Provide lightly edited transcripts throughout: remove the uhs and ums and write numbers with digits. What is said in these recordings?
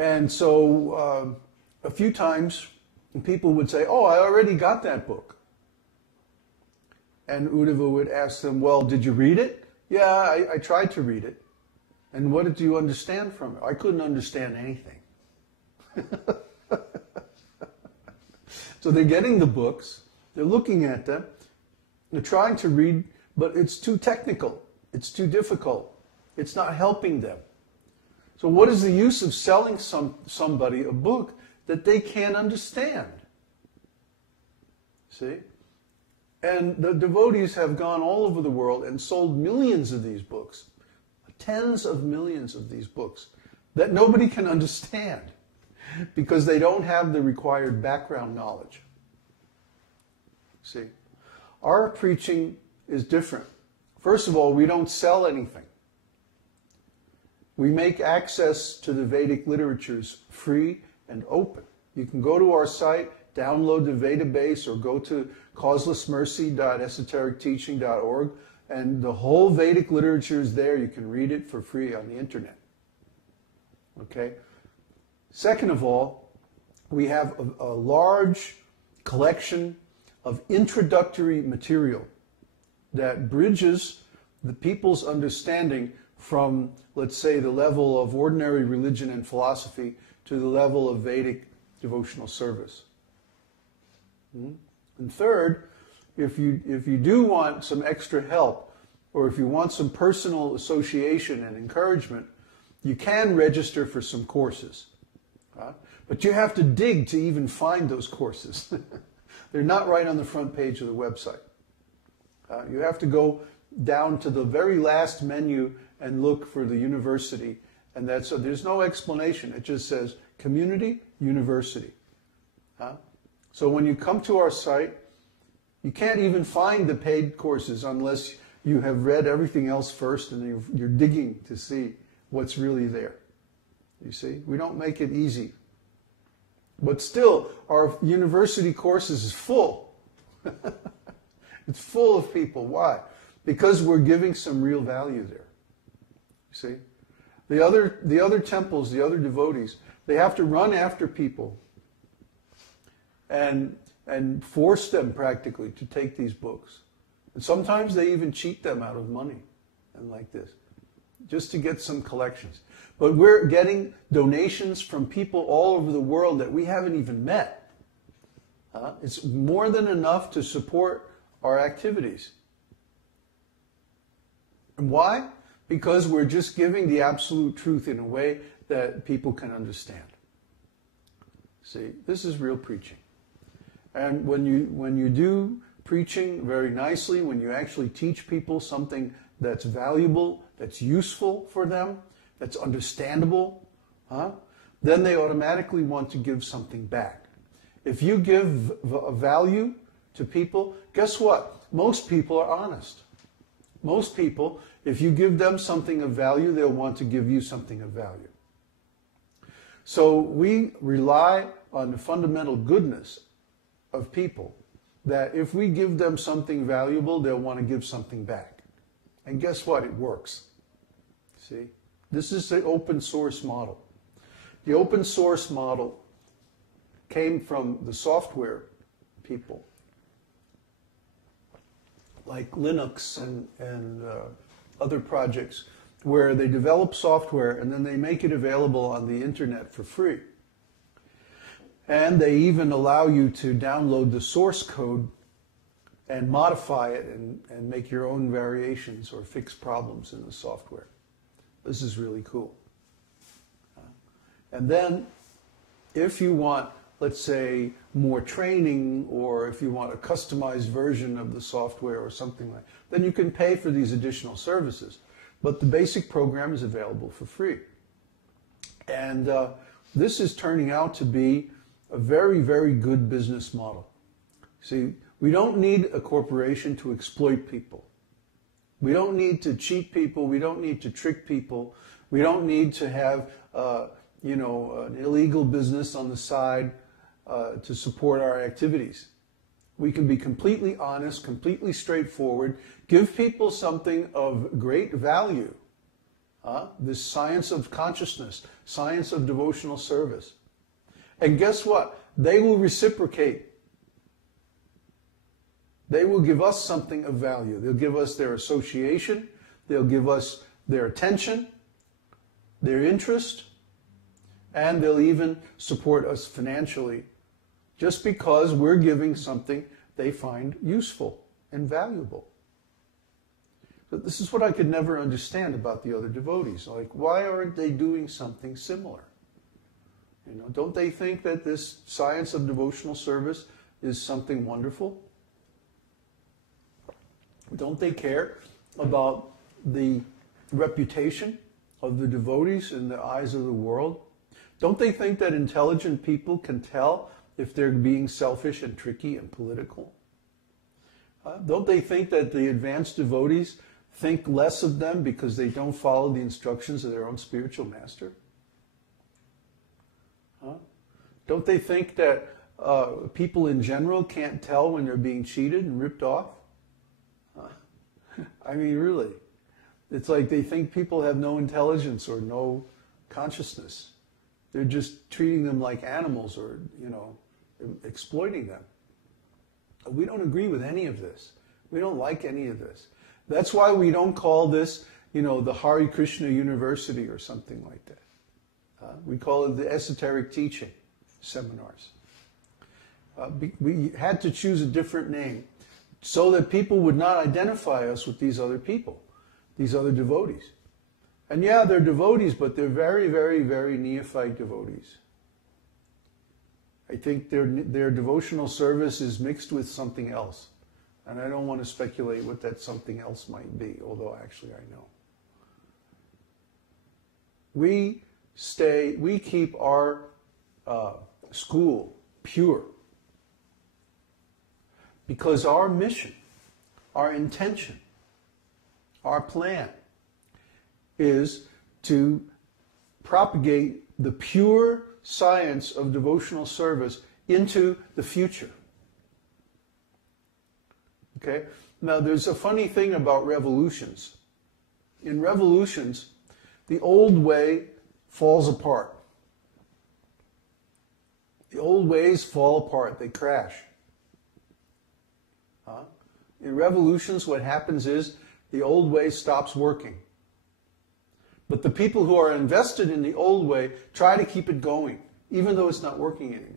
And so a few times people would say, oh, I already got that book. And Uddhava would ask them, well, did you read it? Yeah, I tried to read it. And what did you understand from it? I couldn't understand anything. So they're getting the books, they're looking at them, they're trying to read, but it's too technical, it's too difficult, it's not helping them. So what is the use of selling somebody a book that they can't understand? See? And the devotees have gone all over the world and sold millions of these books, tens of millions of these books, that nobody can understand because they don't have the required background knowledge. See? Our preaching is different. First of all, we don't sell anything. We make access to the Vedic literatures free and open. You can go to our site, download the database, or go to causelessmercy.esotericteaching.org, and the whole Vedic literature is there. You can read it for free on the internet. Okay? Second of all, we have a large collection of introductory material that bridges the people's understanding from, let's say, the level of ordinary religion and philosophy to the level of Vedic devotional service. And third, if you do want some extra help, or if you want some personal association and encouragement, you can register for some courses. But you have to dig to even find those courses. They're not right on the front page of the website. You have to go down to the very last menu and look for the university. And there's no explanation. It just says Community University. So when you come to our site, you can't even find the paid courses unless you have read everything else first and you're digging to see what's really there. You see? We don't make it easy. But still, our university courses is full. It's full of people. Why? Because we're giving some real value there. You see? The other temples, the other devotees, they have to run after people and force them practically to take these books. And sometimes they even cheat them out of money and like this, just to get some collections. But we're getting donations from people all over the world that we haven't even met. It's more than enough to support our activities. And why? Because we're just giving the absolute truth in a way that people can understand. See, this is real preaching. And when you do preaching very nicely, when you actually teach people something that's valuable, that's useful for them, that's understandable, then they automatically want to give something back. If you give a value to people, guess what? Most people are honest. Most people, if you give them something of value, they'll want to give you something of value. So we rely on the fundamental goodness of people, that if we give them something valuable, they'll want to give something back. And guess what? It works. See? This is the open source model. The open source model came from the software people, like Linux and other projects, where they develop software and then they make it available on the internet for free. And they even allow you to download the source code and modify it and make your own variations or fix problems in the software. This is really cool. And then, if you want, let's say, more training, or if you want a customized version of the software or something like that, then you can pay for these additional services. But the basic program is available for free. And this is turning out to be a very, very good business model. See, we don't need a corporation to exploit people. We don't need to cheat people. We don't need to trick people. We don't need to have, an illegal business on the side to support our activities. We can be completely honest, completely straightforward, give people something of great value, This science of consciousness, science of devotional service. And guess what? They will reciprocate. They will give us something of value. They'll give us their association. They'll give us their attention, their interest, and they'll even support us financially just because we're giving something they find useful and valuable. But this is what I could never understand about the other devotees. Like, why aren't they doing something similar? You know, don't they think that this science of devotional service is something wonderful? Don't they care about the reputation of the devotees in the eyes of the world? Don't they think that intelligent people can tell if they're being selfish and tricky and political? Don't they think that the advanced devotees think less of them because they don't follow the instructions of their own spiritual master? Don't they think that people in general can't tell when they're being cheated and ripped off? I mean, really. It's like they think people have no intelligence or no consciousness. They're just treating them like animals or, you know, exploiting them. We don't agree with any of this. We don't like any of this. That's why we don't call this, you know, the Hare Krishna University or something like that. We call it the esoteric teaching seminars. We had to choose a different name so that people would not identify us with these other people, these other devotees. And yeah, they're devotees, but they're very, very, very neophyte devotees. I think their devotional service is mixed with something else. And I don't want to speculate what that something else might be, although actually I know. We keep our school pure because our mission, our intention, our plan is to propagate the pure science of devotional service into the future. Okay? Now, there's a funny thing about revolutions. In revolutions, the old way falls apart. The old ways fall apart. They crash. In revolutions, what happens is the old way stops working. But the people who are invested in the old way try to keep it going, even though it's not working anymore.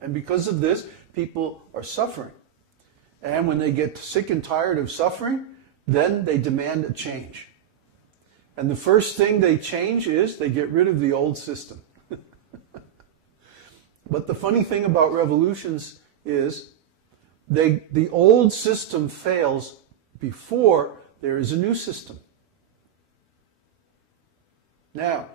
And because of this, people are suffering. And when they get sick and tired of suffering, then they demand a change. And the first thing they change is they get rid of the old system. But the funny thing about revolutions is the old system fails before there is a new system. Now,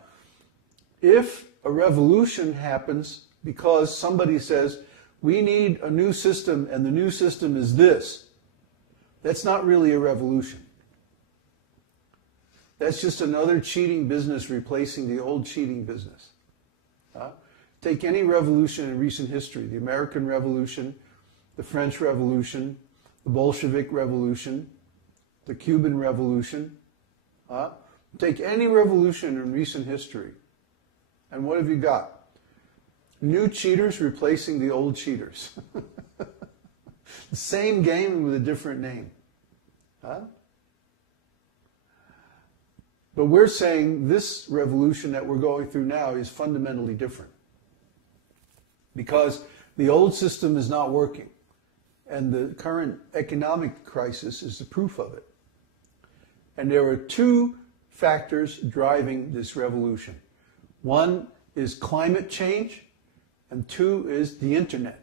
if a revolution happens because somebody says, we need a new system and the new system is this, that's not really a revolution. That's just another cheating business replacing the old cheating business. Take any revolution in recent history, the American Revolution, the French Revolution, the Bolshevik Revolution, the Cuban Revolution. Take any revolution in recent history, and what have you got? New cheaters replacing the old cheaters. The same game with a different name. But we're saying this revolution that we're going through now is fundamentally different. Because the old system is not working. And the current economic crisis is the proof of it. And there are two factors driving this revolution. One is climate change, and two is the internet.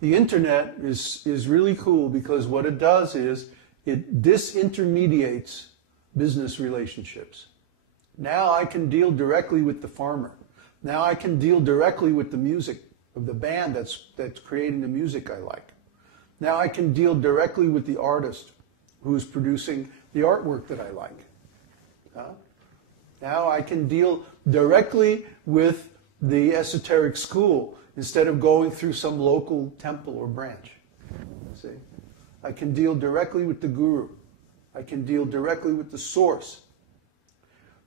The internet is really cool because what it does is it disintermediates business relationships. Now I can deal directly with the farmer. Now I can deal directly with the music of the band that's creating the music I like. Now I can deal directly with the artist who's producing the artwork that I like. Now I can deal directly with the esoteric school instead of going through some local temple or branch. See? I can deal directly with the guru. I can deal directly with the source.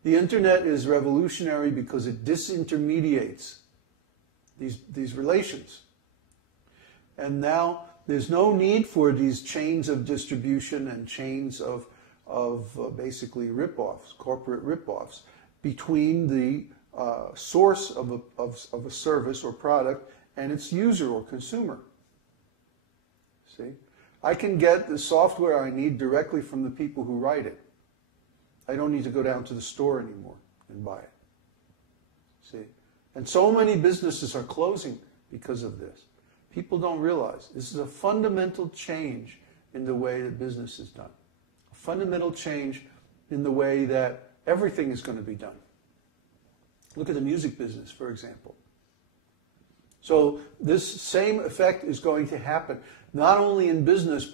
The internet is revolutionary because it disintermediates these relations. And now there's no need for these chains of distribution and chains of basically rip-offs, corporate rip-offs, between the source of a service or product and its user or consumer. See? I can get the software I need directly from the people who write it. I don't need to go down to the store anymore and buy it. See? And so many businesses are closing because of this. People don't realize this is a fundamental change in the way that business is done. A fundamental change in the way that everything is going to be done. Look at the music business, for example. So this same effect is going to happen, not only in business, but